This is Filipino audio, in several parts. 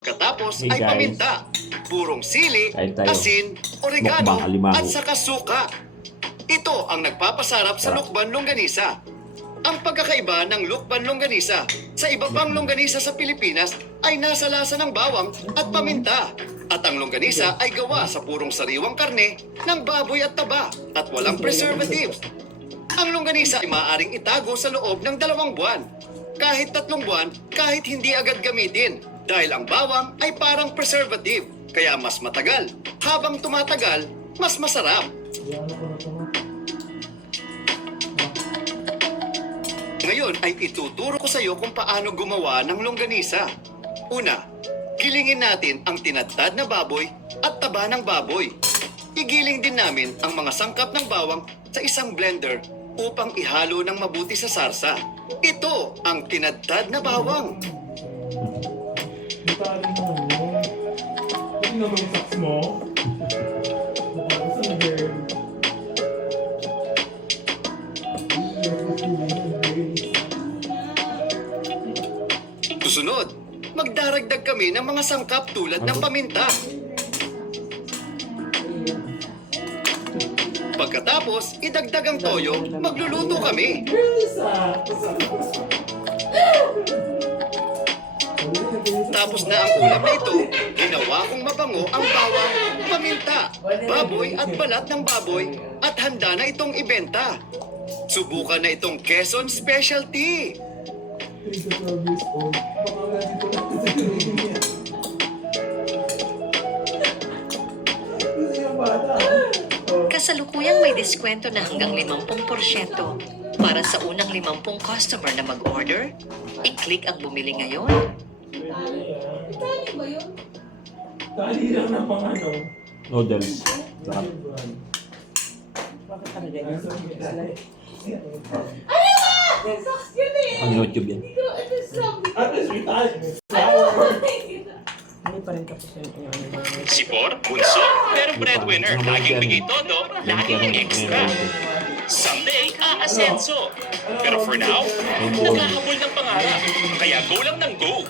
Katapos Hey ay guys. paminta, purong sili, Kain tayo. asin, oregano, Mukbang alimango. at saka suka. Ito ang nagpapasarap sa Sarap. lukban longganisa. Ang pagkakaiba ng lukban longganisa sa iba pang longganisa sa Pilipinas ay nasa lasa ng bawang at paminta. At ang longganisa ay gawa sa purong sariwang karne ng baboy at taba at walang preservatives. Ang longganisa ay maaaring itago sa loob ng 2 buwan. Kahit 3 buwan, kahit hindi agad gamitin. Dahil ang bawang ay parang preservative, kaya mas matagal. Habang tumatagal, mas masarap. Ngayon ay ituturo ko sa iyo kung paano gumawa ng longganisa. Una, gilingin natin ang tinadtad na baboy at taba ng baboy. Igiling din namin ang mga sangkap ng bawang sa isang blender upang ihalo ng mabuti sa sarsa. Ito ang tinadtad na bawang. Detalye naman yun. Hindi naman yung socks mo. Nakapos ang hair. Susunod, magdaragdag kami ng mga sangkap tulad ng paminta. Pagkatapos, idagdag ang toyo, magluluto kami. Tapos na ang ulam na ito, ginawa kong mabango ang bawang, paminta, baboy at balat ng baboy at handa na itong ibenta. Subukan na itong Quezon Specialty. 3 to 12 years old. Baka nandito lang sa niya. Kasi yung bata. Kasalukuyang may diskwento na hanggang 50%. Para sa unang 50 customer na mag-order, i-click ang bumili ngayon. Itali ba yun? Tali lang ng mga ano. Noodles. Sarap. Bakit ano ganyan? Socks yun eh! Ang YouTube yan. Hindi ko, ito zombie. At least we touch. Hindi pa rin tapos yung Sipor, bunso, pero breadwinner, laging bigay todo, laging extra. Someday, aasenso. Pero for now, naghahabol ng pangarap. Kaya go lang ng go.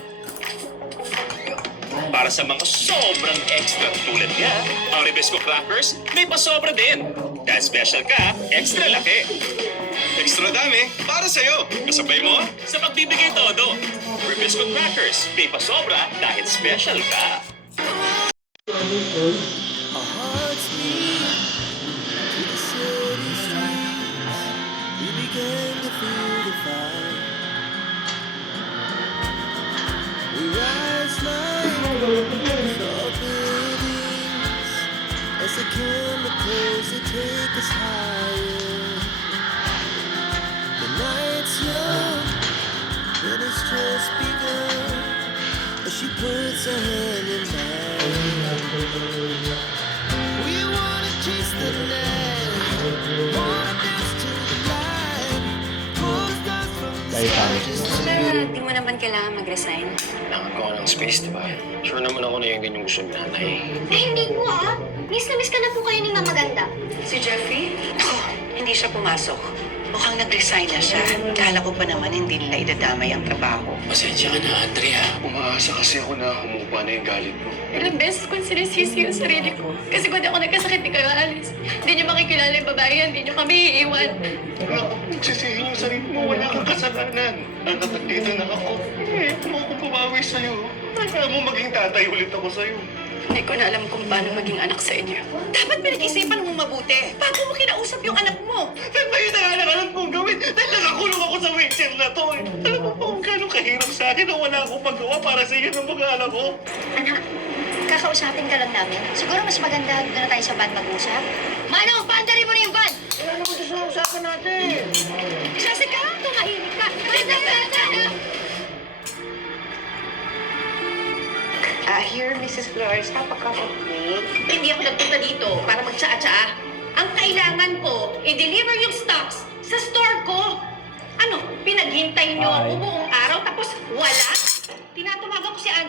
Para sa mga sobrang extra tulad niya, ang Rebisco Crackers may pasobra din. Dahil special ka, extra laki. Extra dami para sa'yo. Kasabay mo sa pagbibigay todo. Rebisco Crackers may pasobra dahil special ka. Our hearts beat to the city streets. We began to feel the fire. We rise like tall buildings as the chemicals they take us higher. The night's young, but it's just begun. As she puts her hand in mine. We wanna chase the night, wanna dance to the light, pull the stars from the Kayo sky tayo. just to Pero di mo naman kailangan mag-resign. Kailangan ko ng space, di ba? Sure naman ako na yung din yung gusto ni nanay. Eh, hindi ko ah. Miss na miss ka na po kayo ng mamaganda. Si Jeffrey? Oh, hindi siya pumasok. Mukhang nag-resign na siya. Kala ko pa naman hindi nila idadamay ang trabaho. Pasensya ka na, Andrea. Umaasa kasi ako na humupa na yung galit mo. Ilang beses kong sinisisi yung sarili ko. Kasi kung di ako nagkasakit ni Kayo Alice, hindi niyo makikilala yung babae yan, hindi niyo kami iiwan. Wala akong nagsisihin yung sarili mo. Wala kang kasalanan. Nakatag dito na ako. Eh, kung ako pumawi sa'yo, kaya mo maging tatay ulit ako sa'yo. Hindi ko na alam kung paano maging anak sa inyo. Dapat pinag-isipan mo mabuti bago mo kinausap yung anak mo. Saan ba yung nanganagalan kong gawin? Dahil nakakulong ako sa wheelchair na to eh. Alam mo po kung gano'ng kahirap sa akin na wala akong magawa para sa iyo ng mga anak ko. Anak, kakausapin ka lang namin. Siguro mas maganda doon na tayo sa van mag-usap. Manong, paandari mo na yung van! Wala naman sa usapan natin. Jessica, tumahimik ka. Ganda! Here, Mrs. Flores, have a cup of tea. Hindi ako nagpunta dito para magtsaa-tsaa. Ang kailangan ko, i-deliver yung stocks sa store ko. Ano, pinaghintay niyo ako buong araw tapos wala? Tinatawagan ko si Andrew.